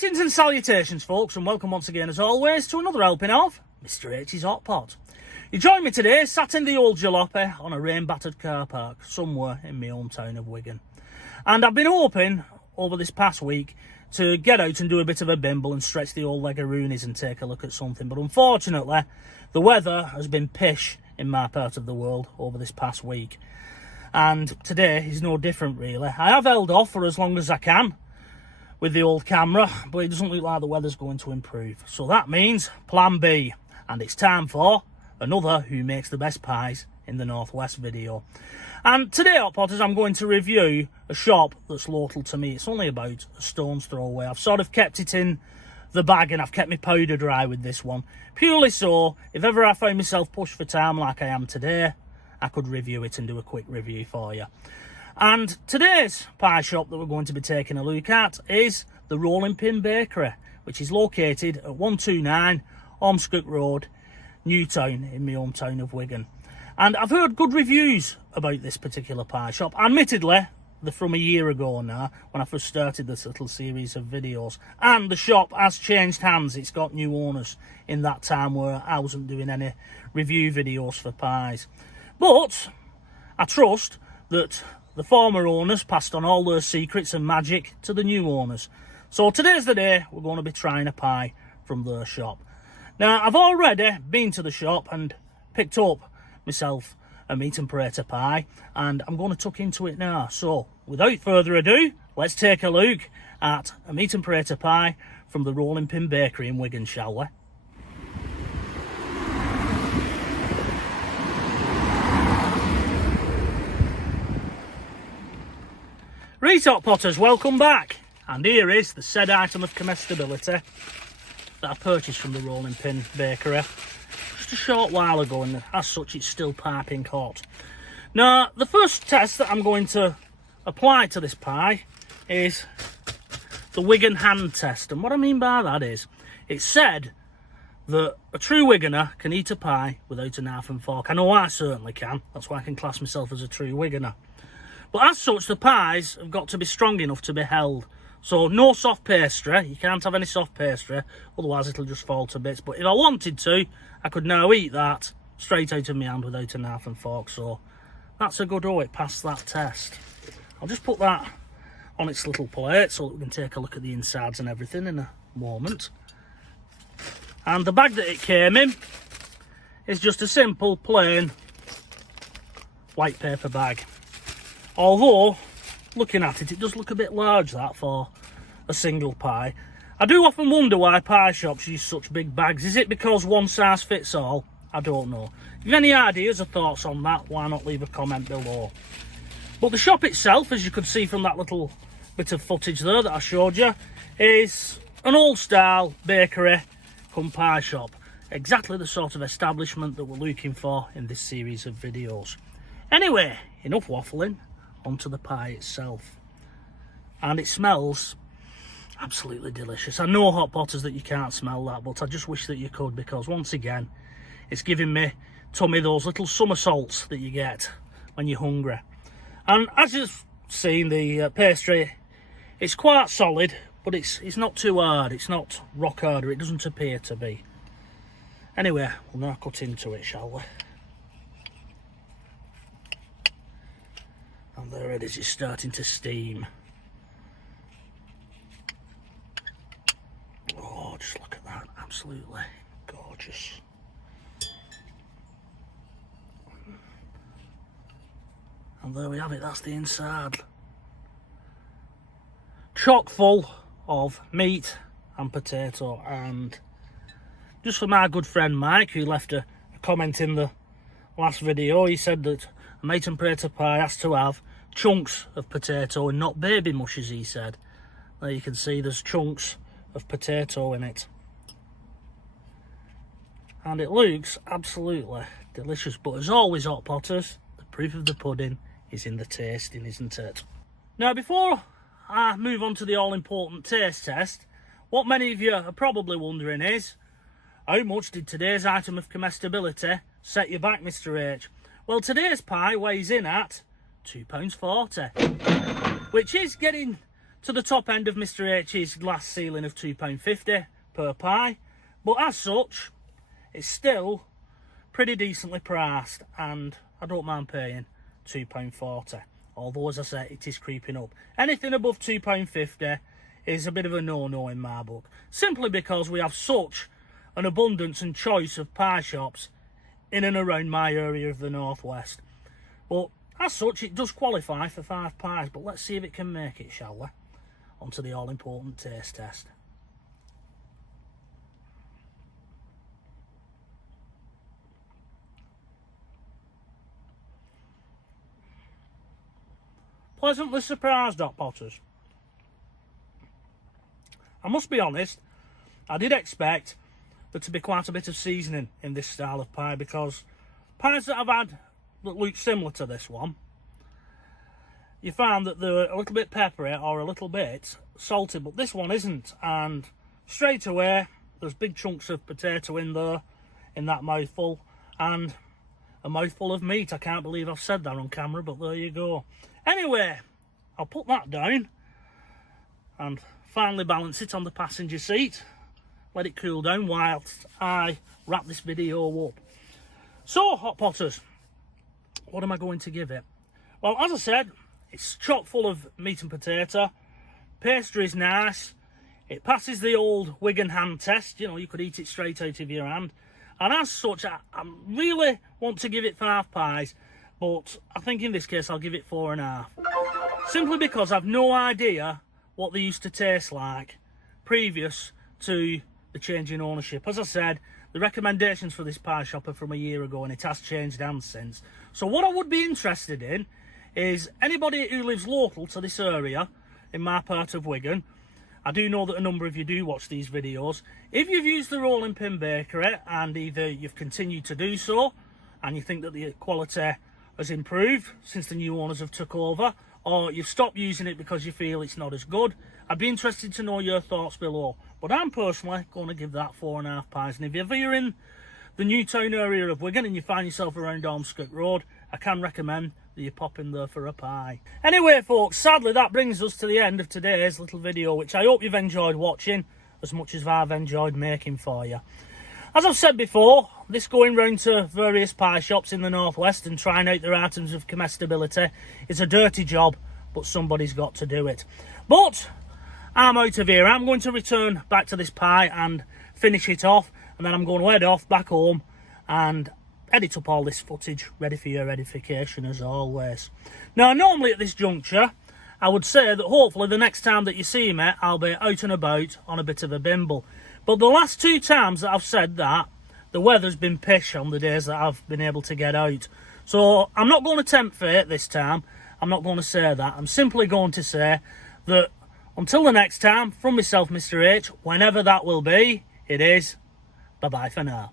Greetings and salutations, folks, and welcome once again, as always, to another helping of Mr H's Hot Pot. You join me today, sat in the old jalopy on a rain-battered car park somewhere in my hometown of Wigan. And I've been hoping over this past week to get out and do a bit of a bimble and stretch the old legaroonies and take a look at something. But unfortunately, the weather has been pish in my part of the world over this past week. And today is no different, really. I have held off for as long as I can with the old camera, but it doesn't look like the weather's going to improve. So that means plan B, and it's time for another Who Makes the Best Pies in the Northwest video. And today, Hot Potters, I'm going to review a shop that's local to me. It's only about a stone's throw away. I've sort of kept it in the bag and I've kept my powder dry with this one, purely so if ever I find myself pushed for time like I am today, I could review it and do a quick review for you. And today's pie shop that we're going to be taking a look at is the Rolling Pin Bakery, which is located at 129 Ormskirk Road, Newtown, in my hometown of Wigan. And I've heard good reviews about this particular pie shop. Admittedly, they're from a year ago now, when I first started this little series of videos. And the shop has changed hands. It's got new owners in that time where I wasn't doing any review videos for pies. But I trust that the former owners passed on all their secrets and magic to the new owners. So today's the day we're going to be trying a pie from their shop. Now, I've already been to the shop and picked up myself a meat and burrata pie, and I'm going to tuck into it now. So without further ado, let's take a look at a meat and burrata pie from the Rolling Pin Bakery in Wigan, shall we? Right, Hot Potters, welcome back. And here is the said item of comestibility that I purchased from the Rolling Pin Bakery just a short while ago, and as such it's still piping hot. Now, the first test that I'm going to apply to this pie is the Wigan hand test. And what I mean by that is, it's said that a true Wiganer can eat a pie without a knife and fork. I know I certainly can. That's why I can class myself as a true Wiganer. But as such, the pies have got to be strong enough to be held. So no soft pastry. You can't have any soft pastry, otherwise it'll just fall to bits. But if I wanted to, I could now eat that straight out of my hand without a knife and fork. So that's a good oh, it passed that test. I'll just put that on its little plate so that we can take a look at the insides and everything in a moment. And the bag that it came in is just a simple, plain, white paper bag. Although, looking at it, it does look a bit large, that, for a single pie. I do often wonder why pie shops use such big bags. Is it because one size fits all? I don't know. If you have any ideas or thoughts on that, why not leave a comment below. But the shop itself, as you could see from that little bit of footage there that I showed you, is an old-style bakery cum pie shop. Exactly the sort of establishment that we're looking for in this series of videos. Anyway, enough waffling. Onto the pie itself, and it smells absolutely delicious. I know, Hot Potters, that you can't smell that, but I just wish that you could, because once again it's giving me tummy those little somersaults that you get when you're hungry. And as you've seen, the pastry, it's quite solid, but it's not too hard. It's not rock hard, or it doesn't appear to be. Anyway, we'll now cut into it, shall we? And there it is, it's starting to steam. Oh, just look at that, absolutely gorgeous. And there we have it, that's the inside. Chock full of meat and potato. And just for my good friend Mike, who left a comment in the last video, he said that a meat and burrata pie has to have chunks of potato and not baby mush, as he said. There you can see there's chunks of potato in it. And it looks absolutely delicious. But as always, Hot Potters, the proof of the pudding is in the tasting, isn't it? Now, before I move on to the all-important taste test, what many of you are probably wondering is, how much did today's item of comestibility set you back, Mr H? Well, today's pie weighs in at £2.40, which is getting to the top end of Mr H's glass ceiling of £2.50 per pie, but as such it's still pretty decently priced, and I don't mind paying £2.40, although as I say it is creeping up. Anything above £2.50 is a bit of a no-no in my book, simply because we have such an abundance and choice of pie shops in and around my area of the northwest. But as such it does qualify for 5 pies, but let's see if it can make it, shall we? Onto the all-important taste test. Pleasantly surprised, Hot Potters. I must be honest, I did expect there to be quite a bit of seasoning in this style of pie, because pies that I've had that look similar to this one, you find that they're a little bit peppery or a little bit salty, but this one isn't, and straight away there's big chunks of potato in there, in that mouthful, and a mouthful of meat. I can't believe I've said that on camera, but there you go. Anyway, I'll put that down and finally balance it on the passenger seat, let it cool down whilst I wrap this video up. So, Hot Potters, what am I going to give it? Well, as I said, it's chock full of meat and potato. Pastry is nice. It passes the old Wigan hand test. You know, you could eat it straight out of your hand. And as such, I really want to give it 5 pies, but I think in this case I'll give it 4.5. Simply because I've no idea what they used to taste like previous to the change in ownership. As I said, the recommendations for this pie shop are from a year ago, and it has changed hands since. So what I would be interested in is anybody who lives local to this area in my part of Wigan. I do know that a number of you do watch these videos. If you've used the rolling pin bakery and either you've continued to do so and you think that the quality has improved since the new owners have took over, or you've stopped using it because you feel it's not as good, I'd be interested to know your thoughts below. But I'm personally going to give that 4.5 pies. And if ever you're in the Newtown area of Wigan and you find yourself around Ormskirk Road, I can recommend that you pop in there for a pie. Anyway folks, sadly that brings us to the end of today's little video, which I hope you've enjoyed watching as much as I've enjoyed making for you. As I've said before, this going round to various pie shops in the northwest and trying out their items of comestibility is a dirty job, but somebody's got to do it. But I'm out of here. I'm going to return back to this pie and finish it off, and then I'm going to head off back home and edit up all this footage ready for your edification as always. Now normally at this juncture I would say that hopefully the next time that you see me I'll be out and about on a bit of a bimble, but the last 2 times that I've said that, the weather's been pish on the days that I've been able to get out. So I'm not going to tempt fate this time. I'm not going to say that. I'm simply going to say that until the next time, from myself, Mr H, whenever that will be, it is bye-bye for now.